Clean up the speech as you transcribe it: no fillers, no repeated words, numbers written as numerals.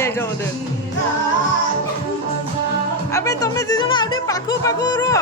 ପଳେଇ ଯାଇଛ ବୋଧେ। ଆବେ ତମେ ଦି ଜଣ ଆଉ ଟିକେ ପାଖକୁ ରୁହ।